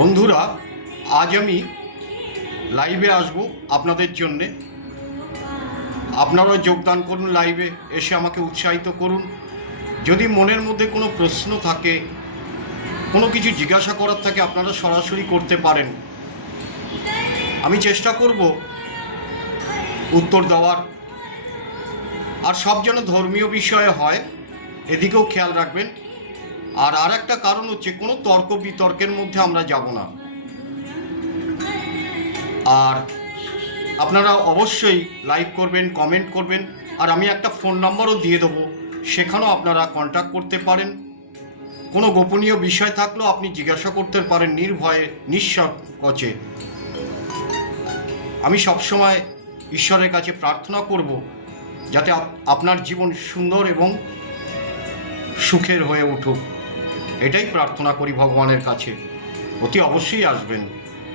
বন্ধুরা, আজ আমি লাইভে আসব আপনাদের জন্যে। আপনারাও যোগদান করুন, লাইভে এসে আমাকে উৎসাহিত করুন। যদি মনের মধ্যে কোনো প্রশ্ন থাকে, কোনো কিছু জিজ্ঞাসা করার থাকে, আপনারা সরাসরি করতে পারেন। আমি চেষ্টা করব উত্তর দেওয়ার। আর সব যেন ধর্মীয় বিষয়ে হয়, এদিকেও খেয়াল রাখবেন। আর একটা কারণ হচ্ছে, কোনো তর্ক বিতর্কের মধ্যে আমরা যাব না। আর আপনারা অবশ্যই লাইক করবেন, কমেন্ট করবেন। আর আমি একটা ফোন নাম্বারও দিয়ে দেবো, সেখানেও আপনারা কন্ট্যাক্ট করতে পারেন। কোনো গোপনীয় বিষয় থাকলেও আপনি জিজ্ঞাসা করতে পারেন নির্ভয়ে, নিঃসংকোচে। আমি সবসময় ঈশ্বরের কাছে প্রার্থনা করব যাতে আপনার জীবন সুন্দর এবং সুখের হয়ে উঠুক। এটাই প্রার্থনা করি ভগবানের কাছে। অতি অবশ্যই আসবেন।